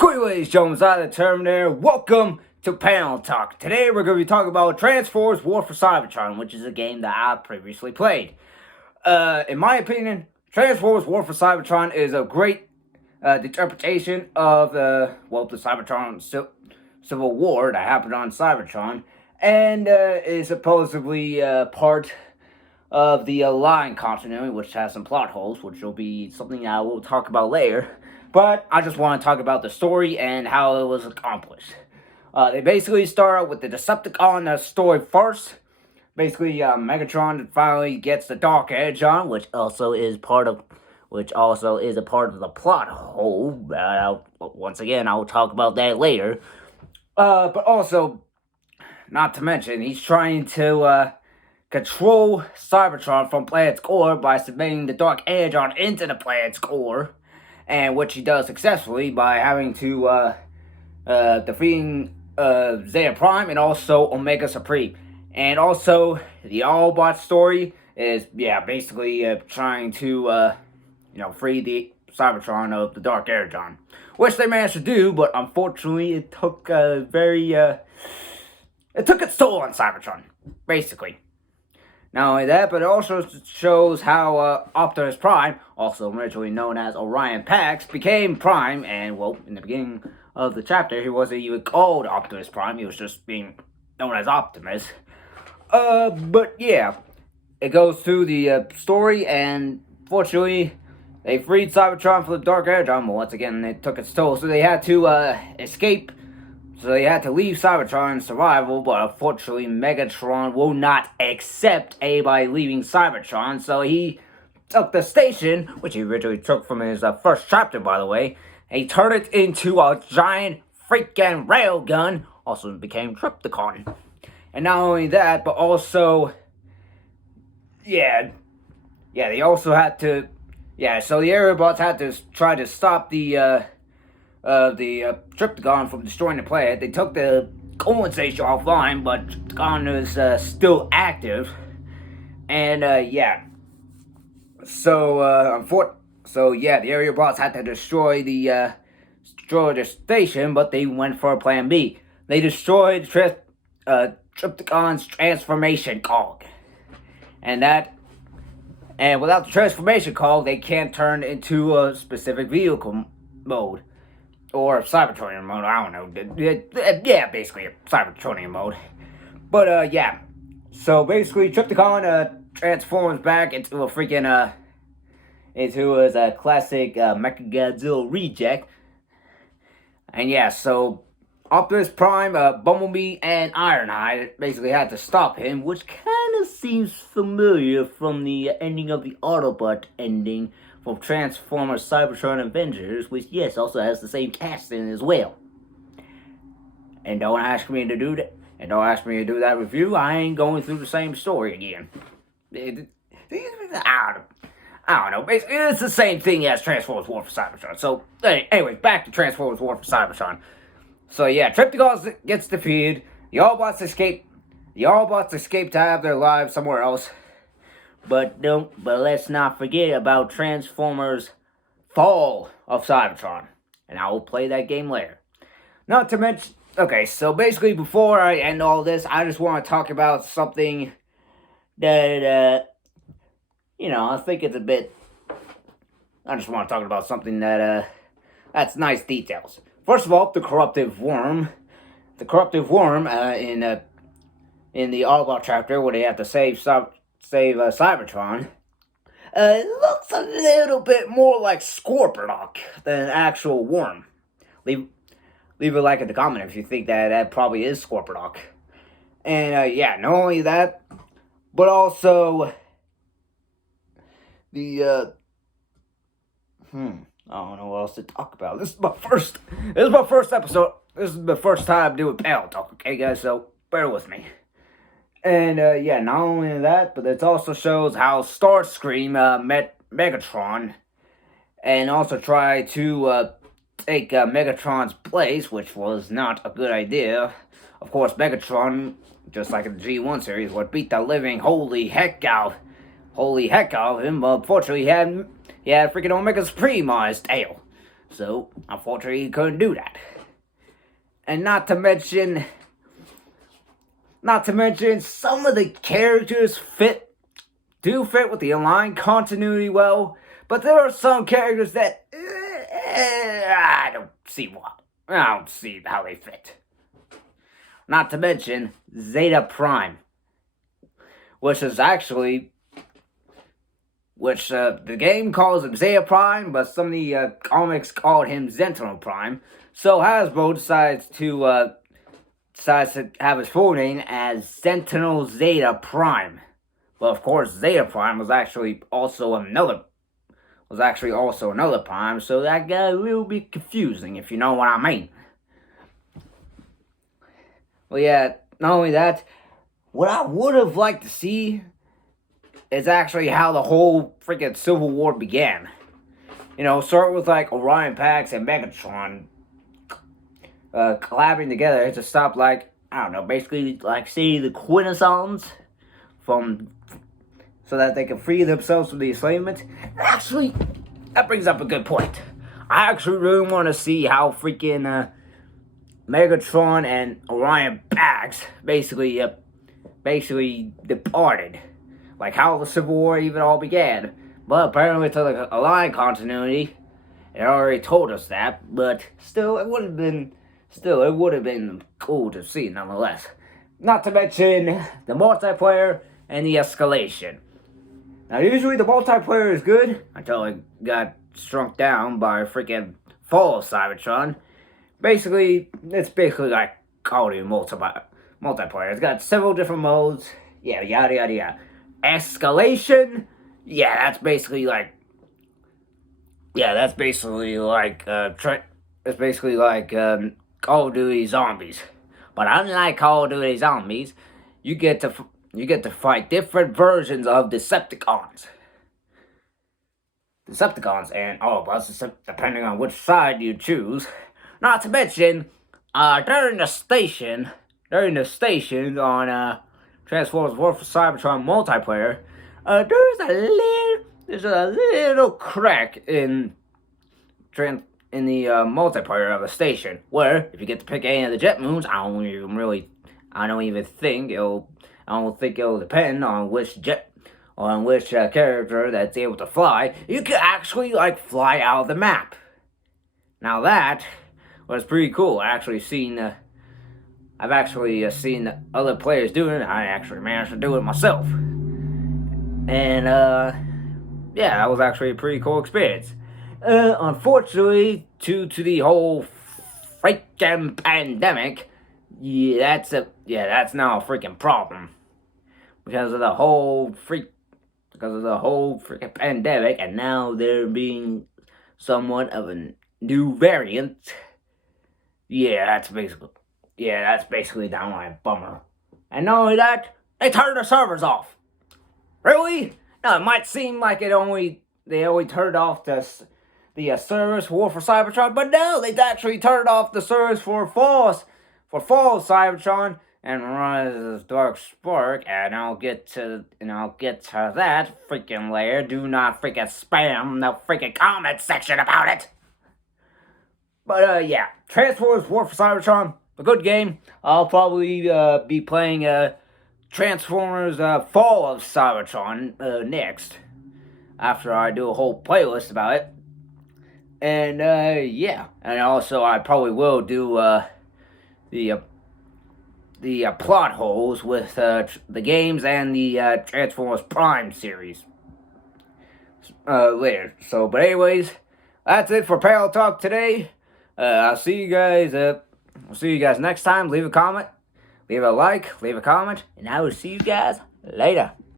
Ladies Jones, I the Terminator. Welcome to Panel Talk. Today we're going to be talking about Transformers War for Cybertron, which is a game that I previously played. In my opinion, Transformers War for Cybertron is a great interpretation of the Cybertron Civil War that happened on Cybertron, and is supposedly part of the Line continuity, which has some plot holes, which will be something I will talk about later. But I just want to talk about the story and how it was accomplished. They basically start out with the Decepticon story first. Basically, Megatron finally gets the Dark Edge on, which also is a part of the plot hole. Once again, I will talk about that later. But also, not to mention, he's trying to control Cybertron from planet's core by submitting the Dark Edge on into the planet's core. And which he does successfully by having to defeating Zeta Prime and also Omega Supreme. And also, the Autobot story is, basically trying to, free the Cybertron of the Dark Energon. Which they managed to do, but unfortunately it took it took its toll on Cybertron, basically. Not only that, but it also shows how Optimus Prime, also originally known as Orion Pax, became Prime, and, in the beginning of the chapter, he wasn't even called Optimus Prime, he was just being known as Optimus. But yeah, it goes through the story, and fortunately, they freed Cybertron from the Dark Energon, but once again, it took its toll, so they had to escape. So they had to leave Cybertron in survival, but unfortunately Megatron will not accept anybody leaving Cybertron, so he took the station, which he originally took from his first chapter, by the way, and he turned it into a giant freaking railgun, also became Trypticon. And not only that, but also, they also had to, so the Aerobots had to try to stop the Trypticon from destroying the planet. They took the colon station offline, but Trypticon is still active. And the area bots had to destroy the station, but they went for plan B. They destroyed Trypticon's transformation cog, and without the transformation cog, they can't turn into a specific vehicle mode. Or Cybertronian mode, I don't know. Basically a Cybertronian mode. But, so basically, Trypticon transforms back into a freaking, into his classic Mechagodzilla reject. And so Optimus Prime, Bumblebee, and Ironhide basically had to stop him, which kind of seems familiar from the ending of the Autobot ending from Transformers Cybertron Avengers, which, also has the same cast in as well. And don't ask me to do that. And don't ask me to do that review. I ain't going through the same story again. I don't know. Basically, it's the same thing as Transformers War for Cybertron. So, anyway, back to Transformers War for Cybertron. So, Trypticon gets defeated. The Autobots escape. The Autobots escape to have their lives somewhere else. But let's not forget about Transformers Fall of Cybertron. And I will play that game later. Not to mention, so basically before I end all this, I just want to talk about something that, I think it's a bit, I just want to talk about something that's nice details. First of all, the corruptive worm. The corruptive worm, in the Autobot chapter where they have to save Cybertron, it looks a little bit more like Scorponok than an actual worm. Leave a like in the comment if you think that probably is Scorponok. And not only that, but also the I don't know what else to talk about. This is my first episode. This is the first time doing panel talk, okay guys, so bear with me. And, not only that, but it also shows how Starscream met Megatron and also tried to take Megatron's place, which was not a good idea. Of course, Megatron, just like in the G1 series, would beat the living holy heck out of him, but unfortunately he had freaking Omega Supreme on his tail. So, unfortunately, he couldn't do that. And not to mention, some of the characters do fit with the online continuity well, but there are some characters that I don't see how they fit. Not to mention Zeta Prime, which the game calls him Zeta Prime, but some of the comics called him Sentinel Prime. So Hasbro decides to have his full name as Sentinel Zeta Prime. Well, of course, Zeta Prime was actually also another Prime, so that got a little bit confusing, if you know what I mean. Well, yeah, not only that, what I would have liked to see is actually how the whole freaking Civil War began. You know, start with like Orion Pax and Megatron collaborating together to stop, like, I don't know, basically, like, say, the Quintessons so that they can free themselves from the enslavement. Actually, that brings up a good point. I actually really want to see how freaking Megatron and Orion Pax basically departed. Like, how the Civil War even all began. But apparently, to the Alliance continuity, it already told us that. But still, it would have been cool to see nonetheless. Not to mention the multiplayer and the escalation. Now, usually the multiplayer is good until it got shrunk down by freaking Fall of Cybertron. Basically, it's basically like Call of Duty multiplayer. It's got several different modes. Yeah, yada yada yada. Escalation. Yeah, that's basically like. Call of Duty Zombies. But unlike Call of Duty Zombies, you get to fight different versions of Decepticons. And all of us, depending on which side you choose. Not to mention, during the station on Transformers War for Cybertron multiplayer, there's a little crack in the multiplayer of the station, where if you get to pick any of the jet moons, I don't think it'll depend on which character that's able to fly. You can actually like fly out of the map. Now that was pretty cool. I've actually seen other players doing it. I actually managed to do it myself, and yeah, that was actually a pretty cool experience. Unfortunately, due to the whole freaking pandemic, that's now a freaking problem. Because of the whole freaking pandemic, and now there being somewhat of a new variant. That's basically downright a bummer. And not only that, they turned the servers off. Really? Now it might seem like they only turned off the servers for War for Cybertron, but no, they actually turned off the servers for Fall of Cybertron and Rise of Dark Spark, and I'll get to that freaking later. Do not freaking spam the freaking comment section about it. But yeah, Transformers War for Cybertron, a good game. I'll probably be playing Transformers Fall of Cybertron next, after I do a whole playlist about it. And yeah, and also I probably will do the plot holes with the games and the Transformers Prime series later. So, but anyways, that's it for Pantall Talk today. I'll see you guys next time. Leave a comment, leave a like, leave a comment, and I will see you guys later.